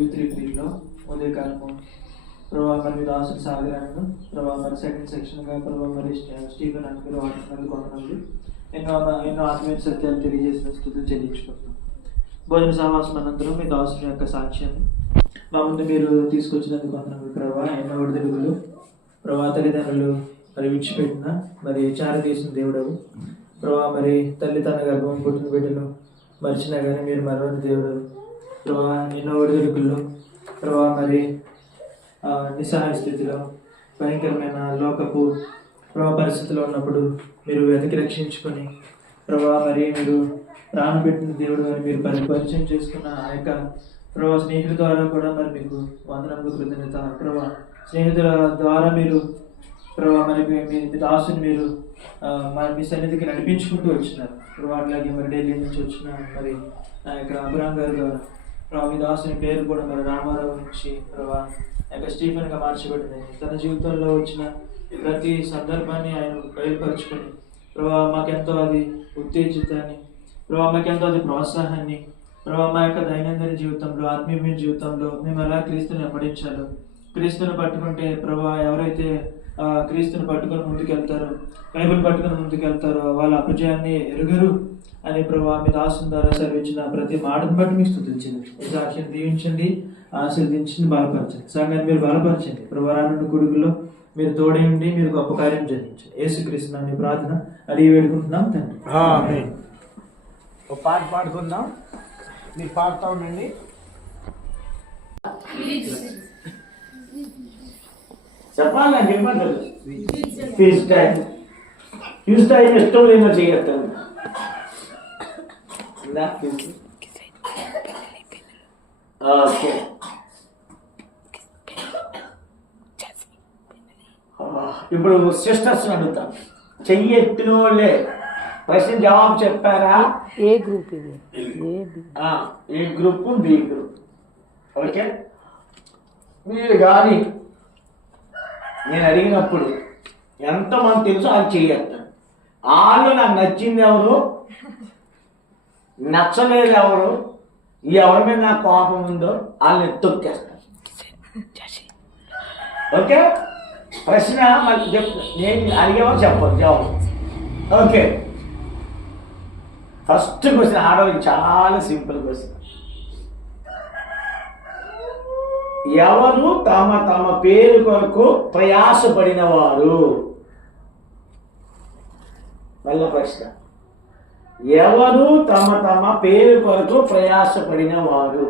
Youth రిట్రీట్లో ఉదయకాలము ప్రభావ మరి దాసుడు సాగరాను ప్రభావ మరి సెకండ్ సెక్షన్గా ప్రభావ మరి స్టీఫెన్ అని మీరు వాడుతున్నది కొంతమంది ఎన్నో ఆత్మీయ సత్యాలు తెలియజేసిన స్థుతులు చెల్లించుకుంటున్నాం. భోజన సహవాసం అనంతరం మీ దాసుని యొక్క సాక్ష్యం మా ముందు మీరు తీసుకొచ్చినందుకు కొంతమంది ప్రభావ ఎన్నో విడుదలుగులు ప్రభావ తల్లిదండ్రులు మరి విడిచిపెట్టిన మరి చారతీసిన దేవుడవు ప్రభావ మరి తల్లి తన గర్భం పుట్టిన బిడ్డలు మరిచినా కానీ మీరు మరొకటి దేవుడు ప్రభావ ఎన్నో విడుదలుగులు ప్రభావ మరి నిస్సహాయ స్థితిలో భయంకరమైన లోకపు ప్రభావ పరిస్థితిలో ఉన్నప్పుడు మీరు వెతికి రక్షించుకొని ప్రభావ మరి మీరు ప్రాణం పెట్టిన దేవుడు అని మీరు పరిచయం చేసుకున్న ఆ యొక్క ప్రభావ స్నేహితుల ద్వారా కూడా మరి మీకు వందనములు కృతజ్ఞత ప్రభావ స్నేహితుల ద్వారా మీరు ప్రభావ మరి మీ దాసుని మీరు మరి మీ సన్నిధికి నడిపించుకుంటూ వచ్చినారు ప్రభావ. అట్లాగే మరి ఢిల్లీ నుంచి వచ్చిన మరి ఆ యొక్క అబ్రాహం గారి ద్వారా ప్రభావ మీ దాసుని పేరు కూడా మరి రామారావు నుంచి ప్రభావ యొక్క స్టీఫెన్గా మార్చబడింది. తన జీవితంలో వచ్చిన ప్రతి సందర్భాన్ని ఆయన బయలుపరుచుకొని ప్రభావ మాకెంతో అది ఉత్తేజితాన్ని ప్రభావ మాకెంతో అది ప్రోత్సాహాన్ని ప్రభావ మా యొక్క దైనందిన జీవితంలో ఆత్మీయ జీవితంలో మేము ఎలా క్రీస్తుని వెంబడించాలో క్రీస్తుని పట్టుకుంటే ప్రభావ ఎవరైతే క్రీస్తుని పట్టుకొని ముందుకెళ్తారో బైబిల్ పట్టుకొని ముందుకెళ్తారో వాళ్ళ అపజయాన్ని ఎరుగరు అని ప్రభావ మీ దాసుని ద్వారా సెలవించిన ప్రతి మాటను బట్టి మీకు స్తుతించండి. ఈ సాక్ష్యం దీవించండి, ఆశీర్వదించండి, బలపరచండి. సంఘాన్ని మీరు బలపరచండి ప్రభావ. రానున్న కొడుకుల్లో మీరు తోడే ఉండి మీరు గొప్ప కార్యం జరిగించండి. యేసుక్రీస్తు నామమున ప్రార్థన అడిగి వేడుకుంటున్నాం తండ్రి. ఒక పాట పాడుకుందాం, మీరు పాడుతూ ఉండండి. చెప్పాలి నాకు ఏమంటారు ఫీజ్ టైం యూజ్ టైం ఇష్టం లేదో చేయగలుగుతాను. ఓకే ఇప్పుడు సిస్టర్స్ అడుగుతాం. చెయ్యి ఎత్తిన వాళ్ళే ప్రశ్న జవాబు చెప్పారా? ఏ గ్రూప్ ఇది? ఏ గ్రూప్, బి గ్రూప్. ఓకే, మీరు కానీ నేను అడిగినప్పుడు ఎంతమంది తెలుసు అది చెయ్యేస్తాను. వాళ్ళు నాకు నచ్చింది ఎవరు, నచ్చలేదు ఎవరు, ఎవరి మీద నాకు కోపం ఉందో వాళ్ళని తొక్కేస్తాను. ఓకే, ప్రశ్న మళ్ళీ నేను అడిగేవారు చెప్పదు జవాబు. ఓకే, ఫస్ట్ క్వశ్చన్ ఆడవాళ్ళకి చాలా సింపుల్ క్వశ్చన్. ఎవరు తమ తమ పేరు కొరకు ప్రయాసపడిన వారు? మళ్ళా ప్రశ్న, ఎవరు తమ తమ పేరు కొరకు ప్రయాసపడిన వారు?